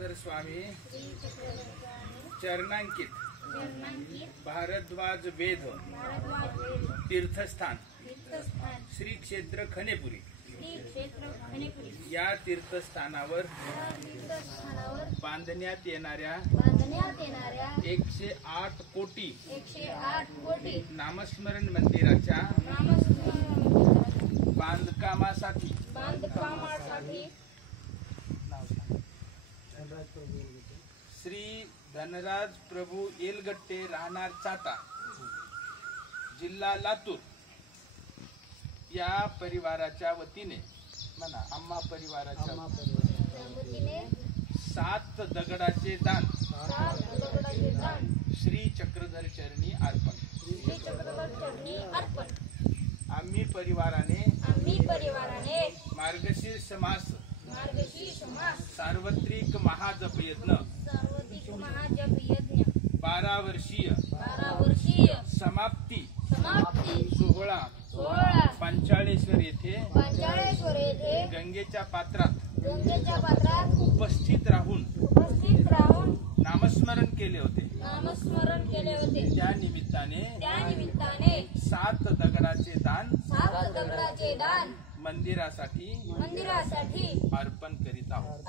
चक्रधर स्वामी चरणांकित भारद्वाज वेद तीर्थस्थान श्री क्षेत्र खनेपुरी या तीर्थस्थानावर बांधण्यात येणाऱ्या 108 कोटी नामस्मरण मंदिराच्या बांधकामासाठी श्री धनराज प्रभू एलगट्टे राहणार चाटा जिल्हा लातूर या परिवाराच्या वतीने म्हणा आम्हा परिवाराच्या वतीने 7 दगडाचे दान श्री चक्रधर चरणी अर्पण। आम्ही परिवाराने मार्गशीर्ष मास सार्वत्रिक महाजप यज्ञ 12 वर्षीय समाप्ती सोहळा पंचाळेश्वर येथे गंगेच्या पात्रात उपस्थित राहून नामस्मरण केले होते। त्या निमित्ताने 7 दगडाचे दान मंदिरासाठी अर्पण करीत आहोत।